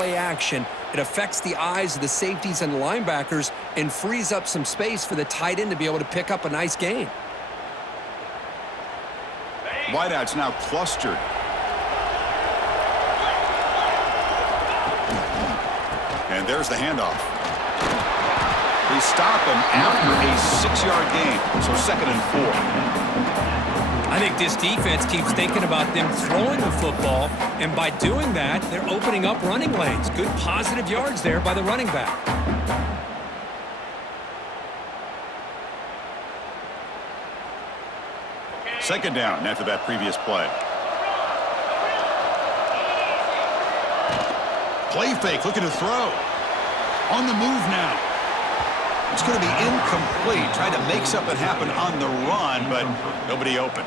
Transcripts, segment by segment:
play action, it affects the eyes of the safeties and the linebackers and frees up some space for the tight end to be able to pick up a nice gain. Wideouts now clustered. And there's the handoff. They stop him after a 6-yard gain, so 2nd and 4. I think this defense keeps thinking about them throwing the football, and by doing that, they're opening up running lanes. Good positive yards there by the running back. Second down after that previous play. Play fake, looking to throw. On the move now. It's going to be incomplete. Tried to make something happen on the run, but nobody open.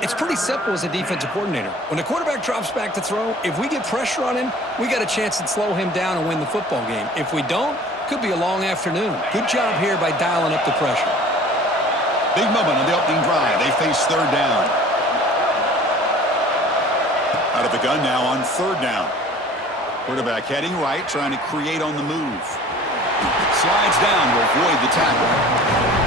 It's pretty simple as a defensive coordinator. When the quarterback drops back to throw, if we get pressure on him, we got a chance to slow him down and win the football game. If we don't, could be a long afternoon. Good job here by dialing up the pressure. Big moment on the opening drive. They face 3rd down. Out of the gun now on 3rd down. Quarterback heading right, trying to create on the move. Slides down to avoid the tackle.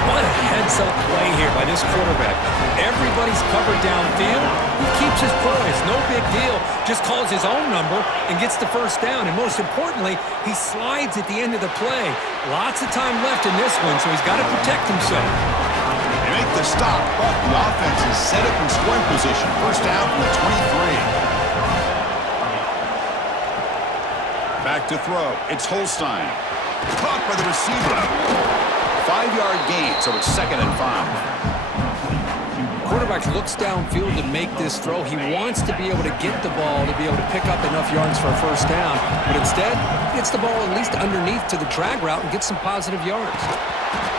What a heads-up play here by this quarterback. Everybody's covered downfield. He keeps his poise. No big deal. Just calls his own number and gets the 1st down. And most importantly, he slides at the end of the play. Lots of time left in this one, so he's got to protect himself. They make the stop, but the offense is set up in scoring position. 1st down from the 23. Back to throw. It's Holstein. Caught by the receiver. 5-yard gain, so it's 2nd and 5. Quarterback looks downfield to make this throw. He wants to be able to get the ball to be able to pick up enough yards for a 1st down. But instead, he gets the ball at least underneath to the drag route and gets some positive yards.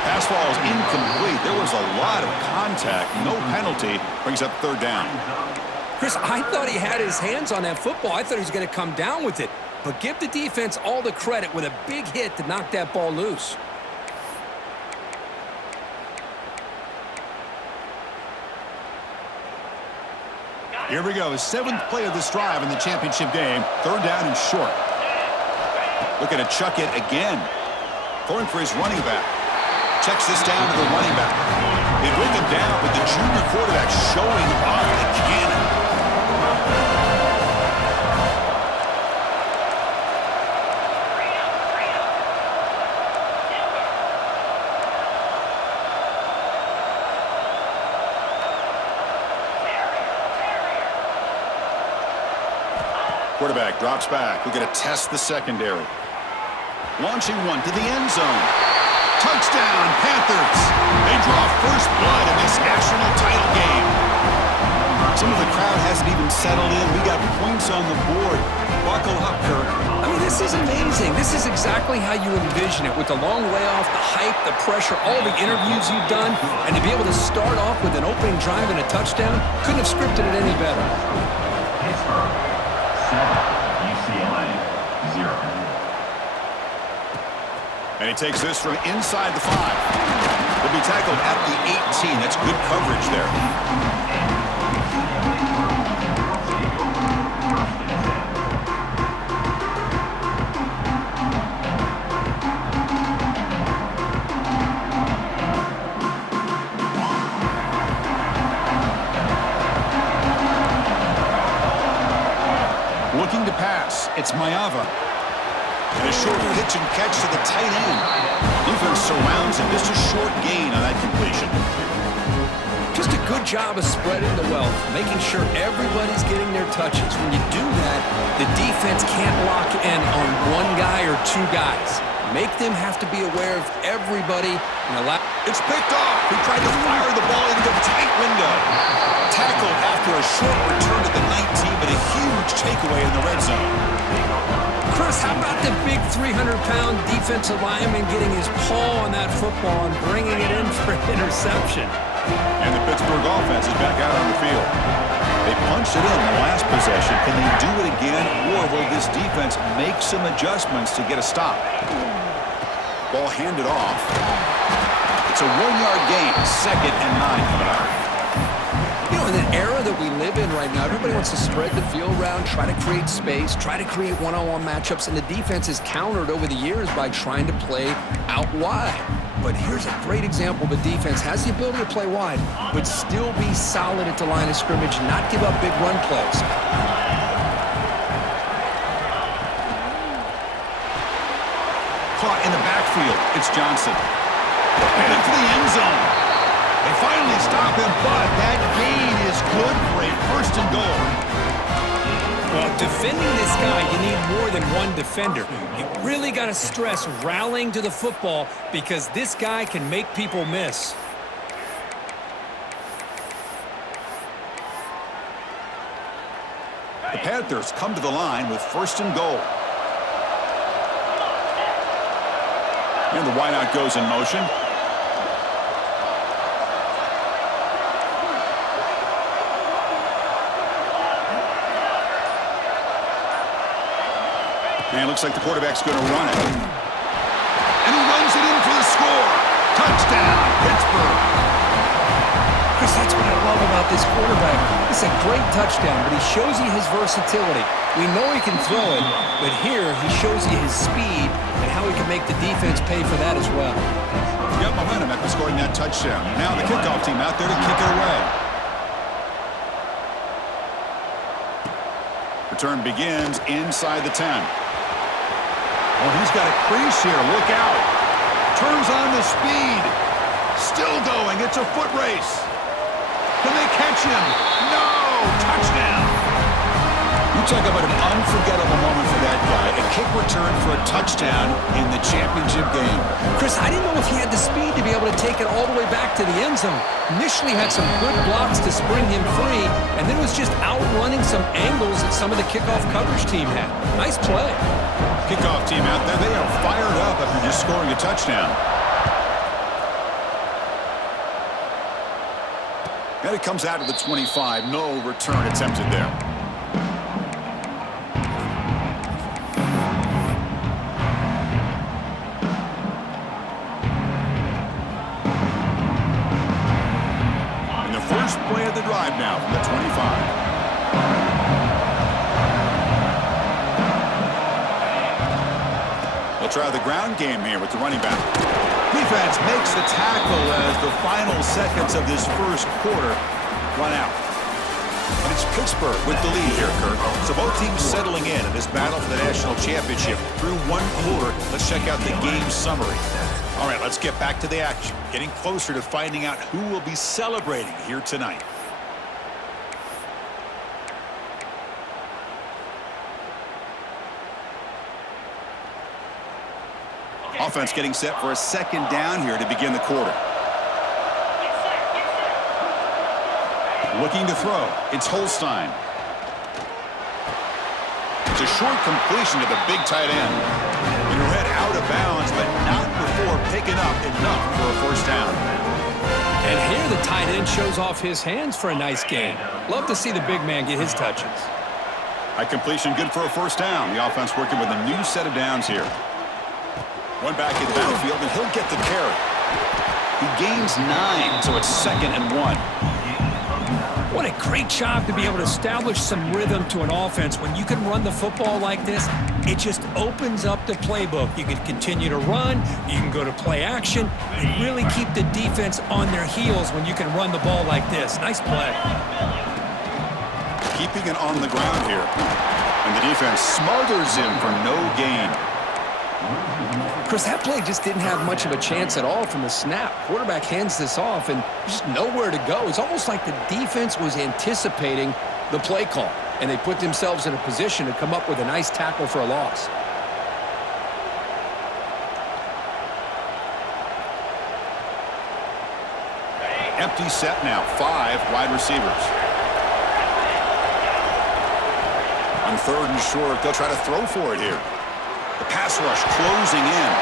Pass ball is incomplete. There was a lot of contact. No penalty. Brings up 3rd down. Chris, I thought he had his hands on that football. I thought he was going to come down with it. But give the defense all the credit with a big hit to knock that ball loose. Here we go. 7th play of this drive in the championship game. 3rd down and short. Looking to chuck it again. Throwing for his running back. Checks this down to the running back. They bring him down, but the junior quarterback showing off the cannon. Quarterback drops back. We're going to test the secondary. Launching one to the end zone. Touchdown, Panthers. They draw first blood in this national title game. Some of the crowd hasn't even settled in. We got points on the board. Buckle up, Kirk. I mean, this is amazing. This is exactly how you envision it, with the long layoff, the hype, the pressure, all the interviews you've done, and to be able to start off with an opening drive and a touchdown, couldn't have scripted it any better. UCLA 0. And he takes this from inside the 5. He'll be tackled at the 18. That's good coverage there. Looking to pass. It's Mayava. And a short pitch and catch to the tight end. Defense surrounds him. Just a short gain on that completion. Just a good job of spreading the wealth, making sure everybody's getting their touches. When you do that, the defense can't lock in on one guy or 2 guys. Make them have to be aware of everybody and allow. It's picked off. He tried to fire the ball into a tight window. Tackled after a short return to the 19, but a huge takeaway in the red zone. Chris, how about the big 300-pound defensive lineman getting his paw on that football and bringing it in for an interception? And the Pittsburgh offense is back out on the field. They punched it in the last possession. Can they do it again, or will this defense make some adjustments to get a stop? Ball handed off. It's a 1-yard gain. 2nd and 9 coming up. You know, in an era that we live in right now, everybody wants to spread the field around, try to create space, try to create one-on-one matchups, and the defense is countered over the years by trying to play out wide. But here's a great example of a defense has the ability to play wide, but still be solid at the line of scrimmage, not give up big run plays. Caught in the backfield. It's Johnson. Headed for the end zone. They finally stop him, but that gain is good for a first and goal. Well, defending this guy, you need more than one defender. You really got to stress rallying to the football because this guy can make people miss. The Panthers come to the line with first and goal. And the wideout goes in motion. And it looks like the quarterback's going to run it. And he runs it in for the score. Touchdown, Pittsburgh. Chris, that's what I love about this quarterback. It's a great touchdown, but he shows you his versatility. We know he can throw it, but here he shows you his speed and how he can make the defense pay for that as well. Got momentum after scoring that touchdown. Now the kickoff team out there to kick it away. Return begins inside the 10. Oh, he's got a crease here. Look out. Turns on the speed. Still going. It's a foot race. Can they catch him? No! Touchdown! You talk about an unforgettable moment for that guy. A kick return for a touchdown in the championship game. Chris, I didn't know if he had the speed to be able to take it all the way back to the end zone. Initially had some good blocks to spring him free, and then was just outrunning some angles that some of the kickoff coverage team had. Nice play. Kickoff team out there, they are fired up after just scoring a touchdown. And it comes out of the 25. No return attempted there. And the first play of the drive now from the 25. They'll try the ground game here with the running back. Defense makes the tackle as the final seconds of this first quarter run out. And it's Pittsburgh with the lead here, Kirk. So both teams settling in this battle for the national championship through one quarter. Let's check out the game summary. All right, let's get back to the action. Getting closer to finding out who will be celebrating here tonight. Offense getting set for a second down here to begin the quarter. Looking to throw. It's Holstein. It's a short completion to the big tight end. And he'll head out of bounds, but not before picking up enough for a first down. And here the tight end shows off his hands for a nice gain. Love to see the big man get his touches. High completion, good for a first down. The offense working with a new set of downs here. One back in the backfield, and he'll get the carry. He gains 9, so it's 2nd and 1. What a great job to be able to establish some rhythm to an offense. When you can run the football like this, it just opens up the playbook. You can continue to run, you can go to play action, and really keep the defense on their heels when you can run the ball like this. Nice play. Keeping it on the ground here. And the defense smothers him for no gain. Chris, that play just didn't have much of a chance at all from the snap. Quarterback hands this off, and just nowhere to go. It's almost like the defense was anticipating the play call, and they put themselves in a position to come up with a nice tackle for a loss. Empty set now, 5 wide receivers. On 3rd and short, they'll try to throw for it here. The pass rush closing in.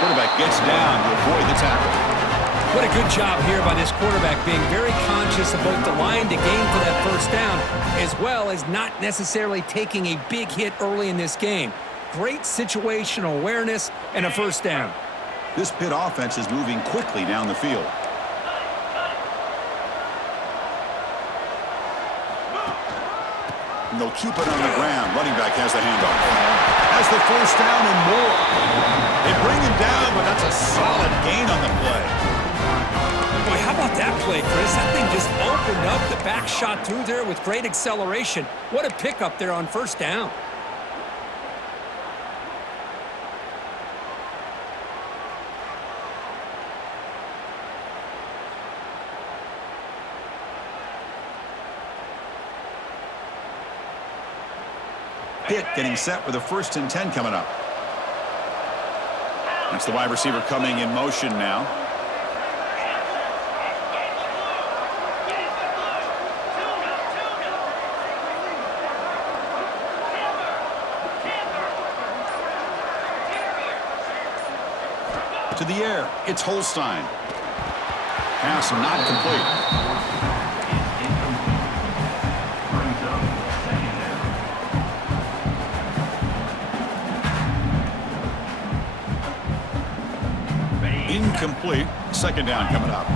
Quarterback gets down to avoid the tackle. What a good job here by this quarterback, being very conscious of both the line to gain for that first down, as well as not necessarily taking a big hit early in this game. Great situational awareness and a first down. This Pitt offense is moving quickly down the field. they'll keep it on the ground. Running back has the handoff. Has the first down and more. They bring him down, but that's a solid gain on the play. Boy, how about that play, Chris? That thing just opened up. The back shot through there with great acceleration. What a pickup there on first down. Pitt getting set with a 1st and 10 coming up. That's the wide receiver coming in motion now. To the air, it's Holstein. Pass not complete. Incomplete. 2nd down coming up.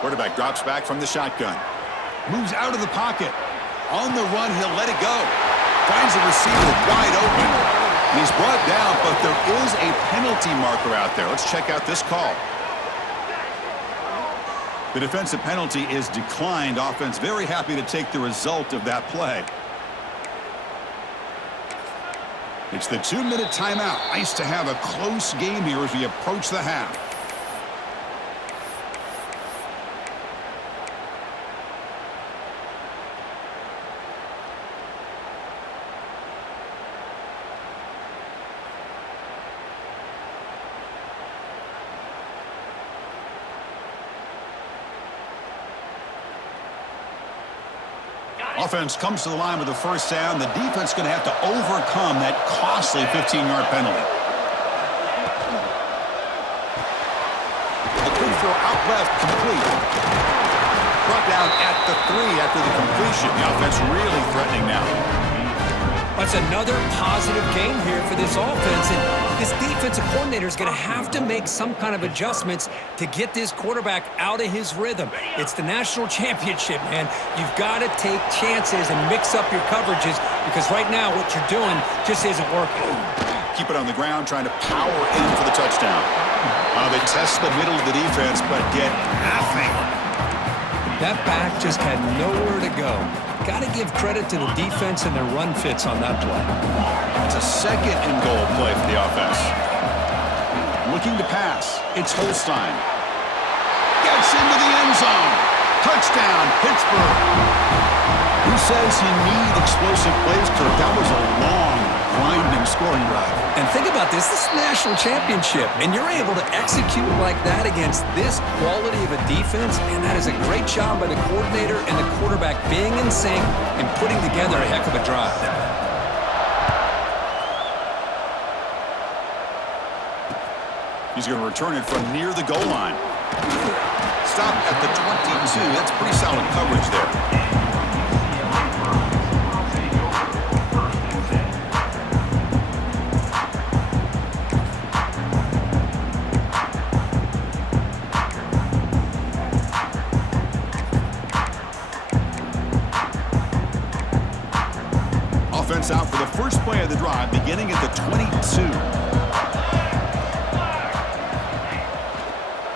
Quarterback drops back from the shotgun. Moves out of the pocket. On the run, he'll let it go. Finds the receiver wide open. And he's brought down, but there is a penalty marker out there. Let's check out this call. The defensive penalty is declined. Offense very happy to take the result of that play. It's the 2-minute timeout. Nice to have a close game here as we approach the half. Offense comes to the line with a 1st down. The defense going to have to overcome that costly 15-yard penalty. The quick throw out left, complete. Brought down at the 3 after the completion. The offense really threatening now. That's another positive game here for this offense, and this defensive coordinator is going to have to make some kind of adjustments to get this quarterback out of his rhythm. It's the national championship, man. You've got to take chances and mix up your coverages because right now what you're doing just isn't working. Keep it on the ground, trying to power in for the touchdown. They test the middle of the defense, but get nothing. That back just had nowhere to go. Got to give credit to the defense and their run fits on that play. It's a 2nd and goal play for the offense. Looking to pass. It's Holstein. Gets into the end zone. Touchdown, Pittsburgh. Who says you need explosive plays, Kirk? That was a long, grinding scoring drive. And think about this. This is the national championship, and you're able to execute like that against this quality of a defense, and that is a great job by the coordinator and the quarterback being in sync and putting together a heck of a drive. He's going to return it from near the goal line. Stop at the 22. That's pretty solid coverage there. Offense out for the first play of the drive, beginning at the 22.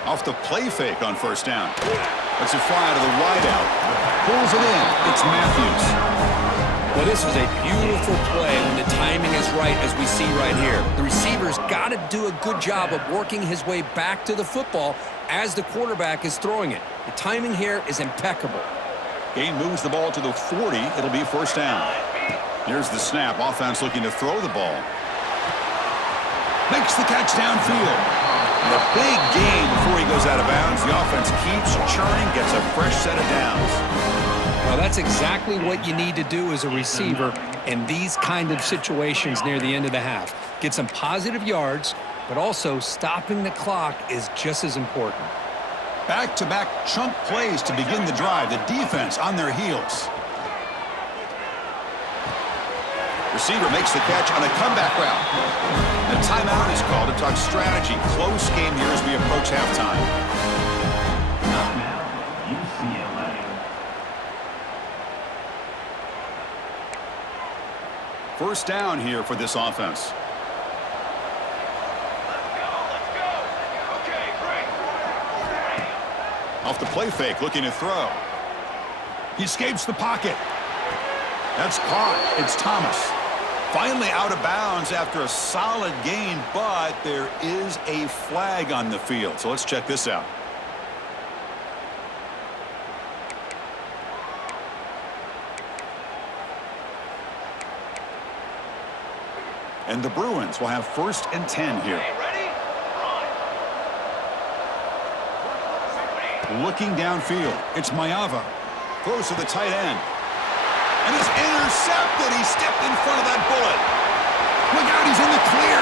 Off the play fake on 1st down. Let's it fly to the wideout. Pulls it in. It's Matthews. Well, this was a beautiful play when the timing is right, as we see right here. The receiver's got to do a good job of working his way back to the football as the quarterback is throwing it. The timing here is impeccable. Gain moves the ball to the 40. It'll be 1st down. Here's the snap. Offense looking to throw the ball. Makes the catch downfield. The big gain before he goes out of bounds. The offense keeps churning, gets a fresh set of downs. Well, that's exactly what you need to do as a receiver in these kind of situations near the end of the half. Get some positive yards, but also stopping the clock is just as important. Back-to-back chunk plays to begin the drive. The defense on their heels. Receiver makes the catch on a comeback route. The timeout is called to talk strategy. Close game here as we approach halftime. First down here for this offense. Off the play fake, looking to throw. He escapes the pocket. That's caught. It's Thomas. Finally out of bounds after a solid gain, but there is a flag on the field. So let's check this out. And the Bruins will have 1st and 10 here. Looking downfield, it's Maeva. Throws to the tight end. And it's intercepted. He stepped in front of that bullet. Look out, he's in the clear.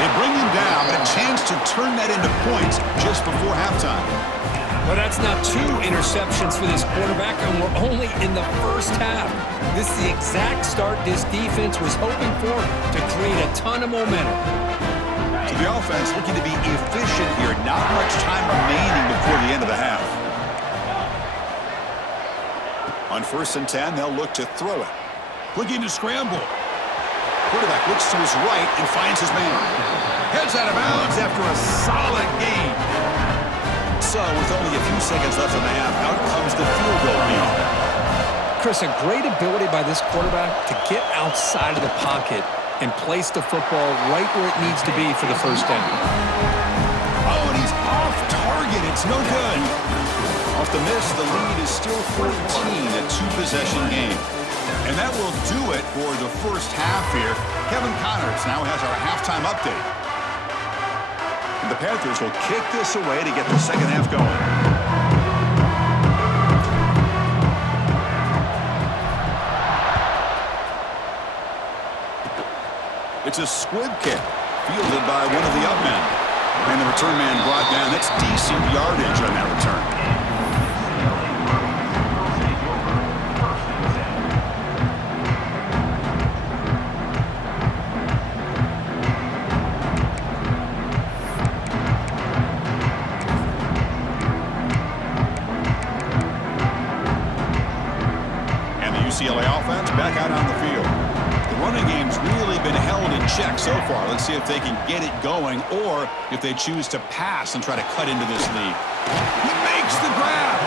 They bring him down, but a chance to turn that into points just before halftime. Well, that's now 2 interceptions for this quarterback, and we're only in the first half. This is the exact start this defense was hoping for to create a ton of momentum. So the offense looking to be efficient here. Not much time remaining before the end of the half. On 1st and 10, they'll look to throw it. Looking to scramble. Quarterback looks to his right and finds his man. Heads out of bounds after a solid gain. So, with only a few seconds left in the half, out comes the field goal beat. Chris, a great ability by this quarterback to get outside of the pocket and place the football right where it needs to be for the first down. Oh, and he's off target. It's no good. Off the miss, the lead is still 14, a 2-possession game. And that will do it for the first half here. Kevin Connors now has our halftime update. And the Panthers will kick this away to get the second half going. It's a squib kick, fielded by one of the up men. And the return man brought down. That's decent yardage on that return. UCLA offense back out on the field. The running game's really been held in check so far. Let's see if they can get it going or if they choose to pass and try to cut into this lead. He makes the grab.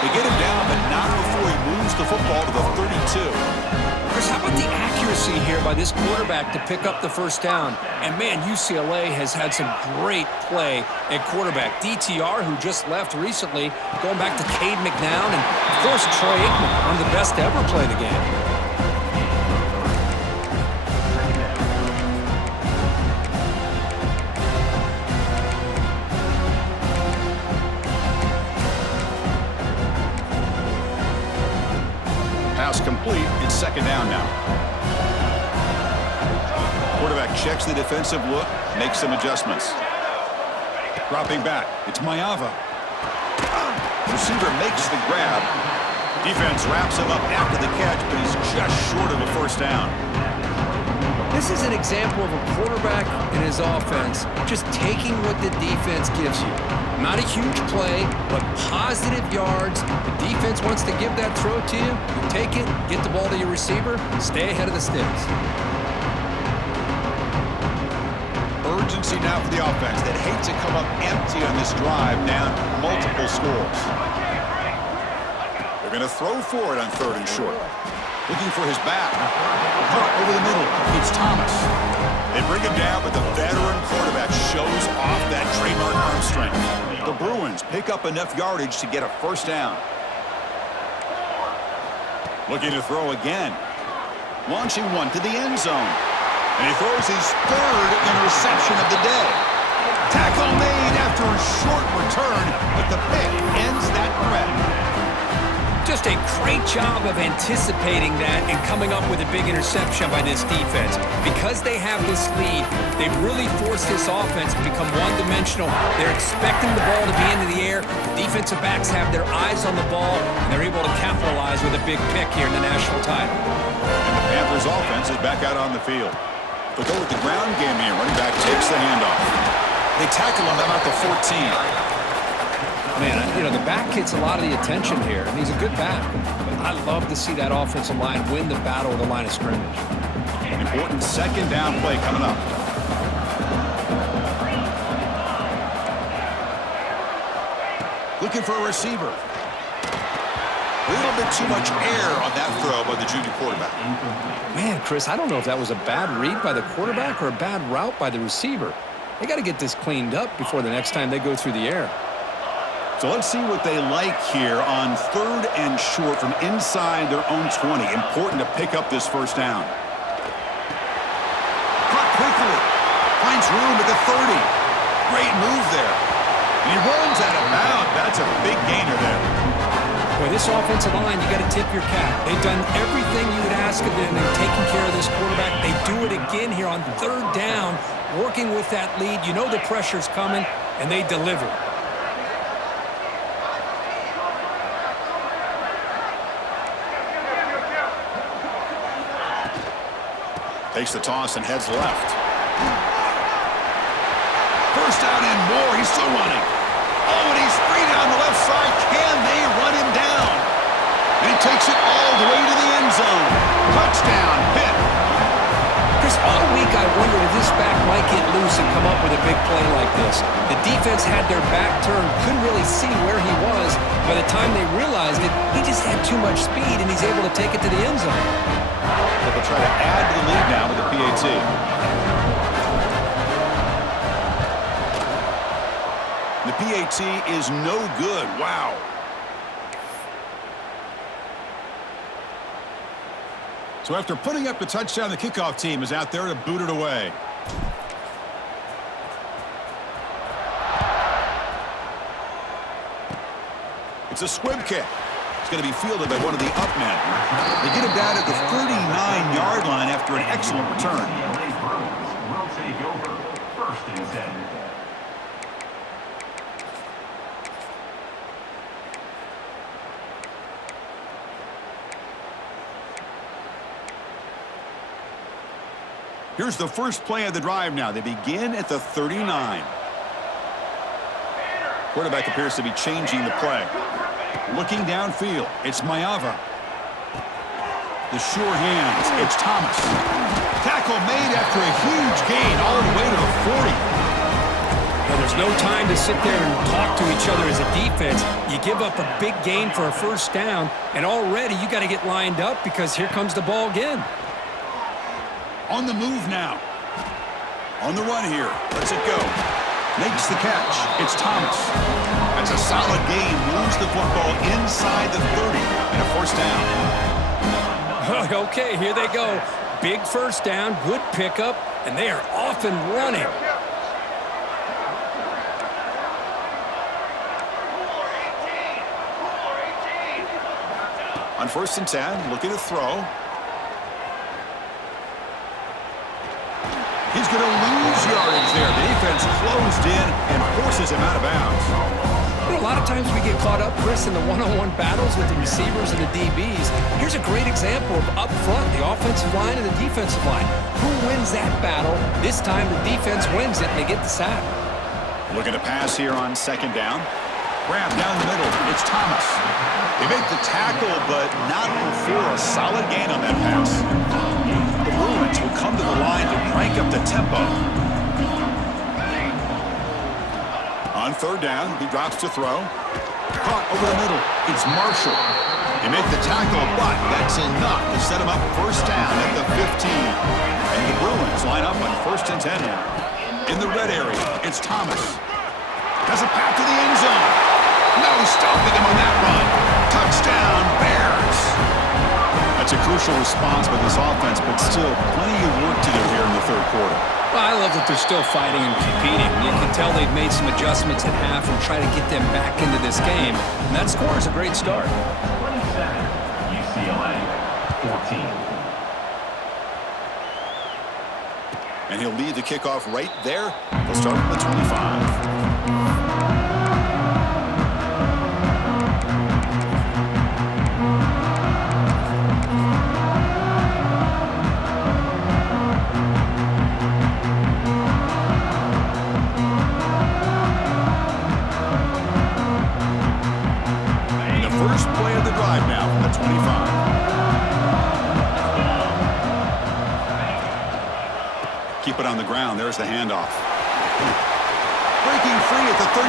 They get him down, but not before he moves the football to the 32. Chris, how about the accuracy here by this quarterback to pick up the first down? And, man, UCLA has had some great play at quarterback. DTR, who just left recently, going back to Cade McNown, and, of course, Troy Aikman, one of the best to ever play the game. Pass complete. It's second down now. Quarterback checks the defensive look, makes some adjustments. Dropping back. It's Maeva. Receiver makes the grab. Defense wraps him up after the catch, but he's just short of a first down. This is an example of a quarterback and his offense just taking what the defense gives you. Not a huge play, but positive yards. The defense wants to give that throw to you. You take it, get the ball to your receiver, stay ahead of the sticks. Urgency now for the offense that hates to come up empty on this drive, down multiple scores. They're going to throw for it on 3rd and short. Looking for his back. Over the middle, it's Thomas. They bring him down, but the veteran quarterback shows off that trademark arm strength. The Bruins pick up enough yardage to get a first down. Looking to throw again. Launching one to the end zone. And he throws his 3rd interception of the day. Tackle made after a short return, but the pick ends that threat. Just a great job of anticipating that and coming up with a big interception by this defense. Because they have this lead, they've really forced this offense to become one-dimensional. They're expecting the ball to be into the air. The defensive backs have their eyes on the ball, and they're able to capitalize with a big pick here in the national title. And the Panthers offense is back out on the field. They'll go with the ground game here. Running back takes the handoff. They tackle him about the 14. Man, you know, the back gets a lot of the attention here, and he's a good back. But I love to see that offensive line win the battle of the line of scrimmage. Important second down play coming up. Looking for a receiver. A little bit too much air on that throw by the junior quarterback. Man, Chris, I don't know if that was a bad read by the quarterback or a bad route by the receiver. They got to get this cleaned up before the next time they go through the air. So let's see what they like here on 3rd and short from inside their own 20. Important to pick up this first down. Caught quickly. Finds room at the 30. Great move there. And he runs out of bounds. That's a big gainer there. Boy, this offensive line, you got to tip your cap. They've done everything you would ask of them in taking care of this quarterback. They do it again here on 3rd down, working with that lead. You know the pressure's coming, and they deliver. Takes the toss and heads left. First down and more. He's still running. Oh, and he's free down the left side. Can they run him down? And he takes it all the way to the end zone. Touchdown, Pitt. Chris, all week I wondered if this back might get loose and come up with a big play like this. The defense had their back turned, couldn't really see where he was. By the time they realized it, he just had too much speed, and he's able to take it to the end zone. They'll try to add to the lead now with the PAT. The PAT is no good. Wow. So after putting up the touchdown, the kickoff team is out there to boot it away. It's a squib kick. It's going to be fielded by one of the up men. They get him down at the 39-yard line after an excellent return. UCLA Bruins will take over 1st and 10. Here's the first play of the drive now. They begin at the 39. Quarterback appears to be changing the play. Looking downfield, it's Maiava. The sure hands, it's Thomas. Tackle made after a huge gain all the way to the 40. Well, there's no time to sit there and talk to each other as a defense. You give up a big gain for a first down, and already you got to get lined up because here comes the ball again. On the move now. On the run here. Lets it go. Makes the catch. It's Thomas. That's a solid gain. Moves the football inside the 30 and a first down. Okay, here they go. Big first down, good pickup, and they are off and running. On 1st and 10, looking to throw. He's going to lose yardage there. The defense closed in and forces him out of bounds. You know, a lot of times we get caught up, Chris, in the one-on-one battles with the receivers and the DBs. Here's a great example of up front, the offensive line and the defensive line. Who wins that battle? This time the defense wins it and they get the sack. Looking to pass here on 2nd down. Grab down the middle. It's Thomas. They make the tackle, but not before a solid gain on that pass. The Bruins will come to the line to crank up the tempo. On 3rd down, he drops to throw. Caught over the middle. It's Marshall. They make the tackle, but that's enough to set him up first down at the 15. And the Bruins line up on 1st and 10 now. In the red area, it's Thomas. Has a path to the end zone. No stopping him on that run. Touchdown, Bears. That's a crucial response by this offense, but still plenty of work to do here in the 3rd quarter. Well, I love that they're still fighting and competing. You can tell they've made some adjustments at half and try to get them back into this game. And that score is a great start. 27, UCLA 14. And he'll lead the kickoff right there. They'll start from the 25. First play of the drive now from the 25. keep it on the ground. There's the handoff. Breaking free at the 35.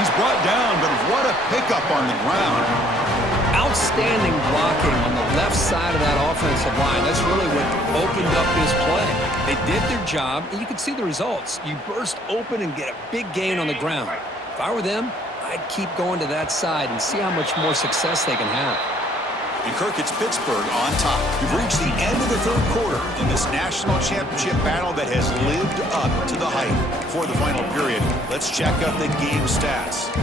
He's brought down, but what a pickup on the ground. Outstanding blocking on the left side of that offensive line. That's really what opened up this play. They did their job, and you can see the results. You burst open and get a big gain on the ground. If I were them, I'd keep going to that side and see how much more success they can have. And Kirk, it's Pittsburgh on top. We've reached the end of the third quarter in this national championship battle that has lived up to the hype. For the final period, let's check out the game stats.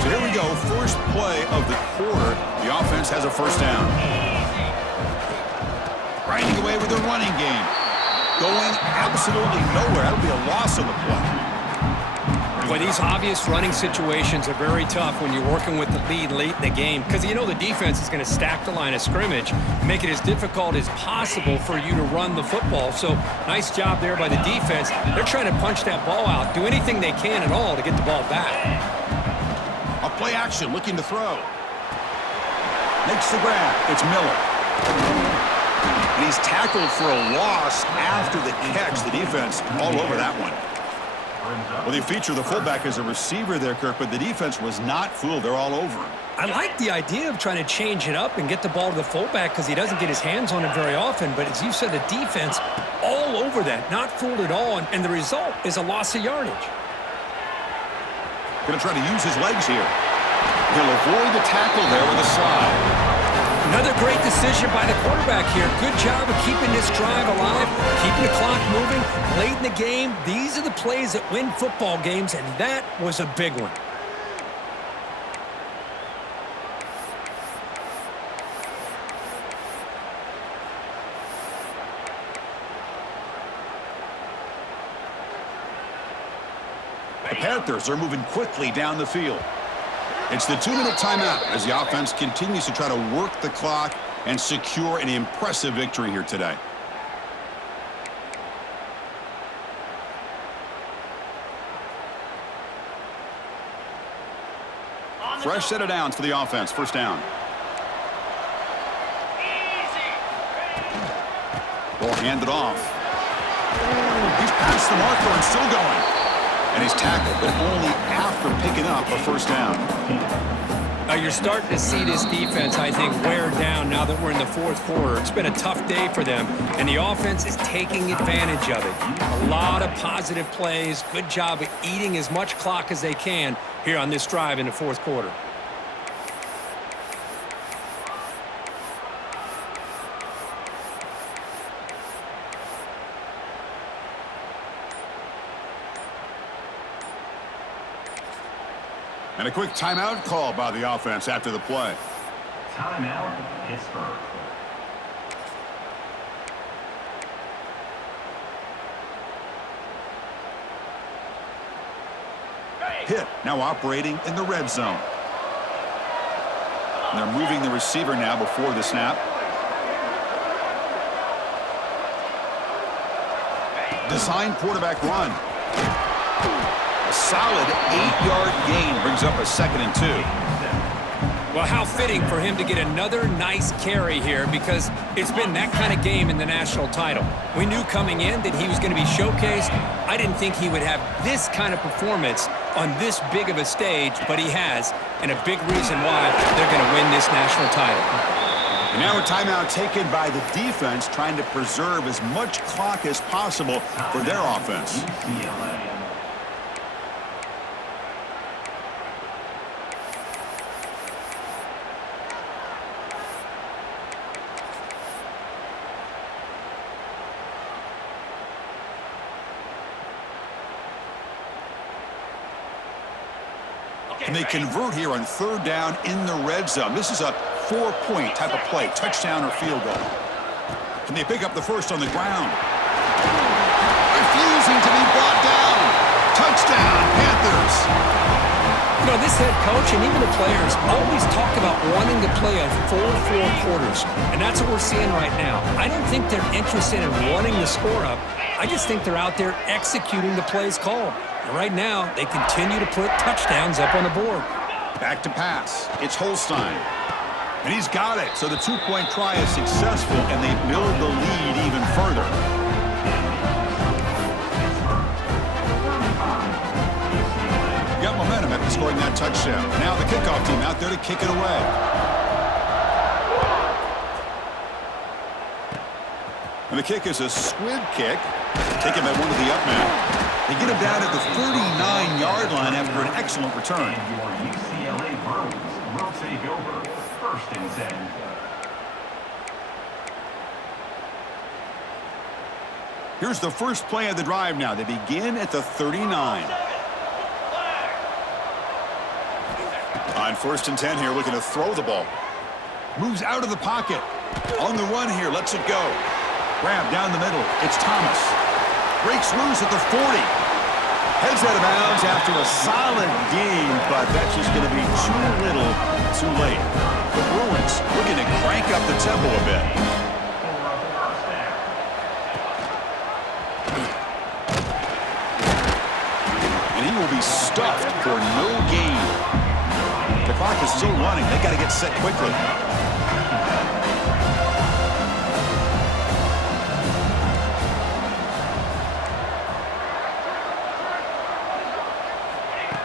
So here we go, first play of the quarter. The offense has a first down. Grinding away with the running game. Going absolutely nowhere. That'll be a loss on the play. Boy, these obvious running situations are very tough when you're working with the lead late in the game because you know the defense is going to stack the line of scrimmage, make it as difficult as possible for you to run the football. So nice job there by the defense. They're trying to punch that ball out, do anything they can at all to get the ball back. A play action, looking to throw. Makes the grab. It's Miller. And he's tackled for a loss after the catch. The defense all over that one. Well, they feature the fullback as a receiver there, Kirk, but the defense was not fooled. They're all over him. I like the idea of trying to change it up and get the ball to the fullback because he doesn't get his hands on it very often. But as you said, the defense all over that, not fooled at all. And the result is a loss of yardage. Going to try to use his legs here. He'll avoid the tackle there with a slide. Another great decision by the quarterback here. Good job of keeping this drive alive, keeping the clock moving late in the game. These are the plays that win football games, and that was a big one. The Panthers are moving quickly down the field. It's the 2-minute timeout as the offense continues to try to work the clock and secure an impressive victory here today. Fresh set of downs for the offense. First down. Ball handed off. He's past the marker and still going. And he's tackled, but only after picking up a first down. Now you're starting to see this defense, I think, wear down now that we're in the fourth quarter. It's been a tough day for them, and the offense is taking advantage of it. A lot of positive plays. Good job of eating as much clock as they can here on this drive in the fourth quarter. And a quick timeout call by the offense after the play. Timeout, Pittsburgh. Pitt now operating in the red zone. And they're moving the receiver now before the snap. Design quarterback run. A solid 8-yard gain brings up a 2nd and 2. Well, how fitting for him to get another nice carry here because it's been that kind of game in the national title. We knew coming in that he was going to be showcased. I didn't think he would have this kind of performance on this big of a stage, but he has, and a big reason why they're going to win this national title. And now a timeout taken by the defense, trying to preserve as much clock as possible for their offense. And they convert here on 3rd down in the red zone. This is a 4-point type of play, touchdown or field goal. Can they pick up the first on the ground? Refusing to be brought down. Touchdown, Panthers. You know, this head coach and even the players always talk about wanting to play a full 4 quarters, and that's what we're seeing right now. I don't think they're interested in wanting to score up. I just think they're out there executing the plays called. And right now, they continue to put touchdowns up on the board. Back to pass. It's Holstein. And he's got it. So the two-point try is successful, and they build the lead even further. Got momentum after scoring that touchdown. Now the kickoff team out there to kick it away. And the kick is a squib kick. Taken by one of the up men. They get him down at the 39-yard line after an excellent return. And your UCLA Bruins will take over. First and 10. Here's the first play of the drive now. They begin at the 39. On first and 10 here, looking to throw the ball. Moves out of the pocket. On the run here, lets it go. Grab down the middle. It's Thomas. Breaks loose at the 40. Heads out of bounds after a solid gain, but that's just going to be too little, too late. The Bruins looking to crank up the tempo a bit. And he will be stuffed for no gain. The clock is still running. They got to get set quickly.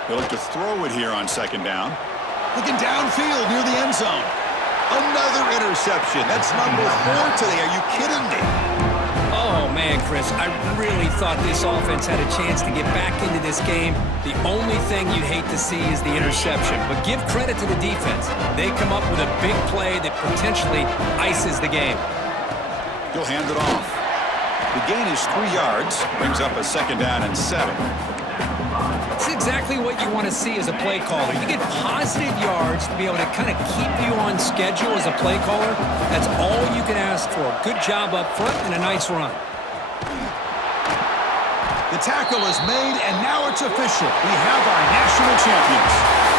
They look to throw it here on second down. Looking downfield near the end zone. Another interception. That's number 4 today. Are you kidding me? Oh, man, Chris, I really thought this offense had a chance to get back into this game. The only thing you'd hate to see is the interception. But give credit to the defense. They come up with a big play that potentially ices the game. He'll hand it off. The gain is 3 yards. Brings up a second down and 7. It's exactly what you want to see as a play caller. You get positive yards to be able to kind of keep you on schedule as a play caller. That's all you can ask for. Good job up front and a nice run. The tackle is made, and now it's official. We have our national champions.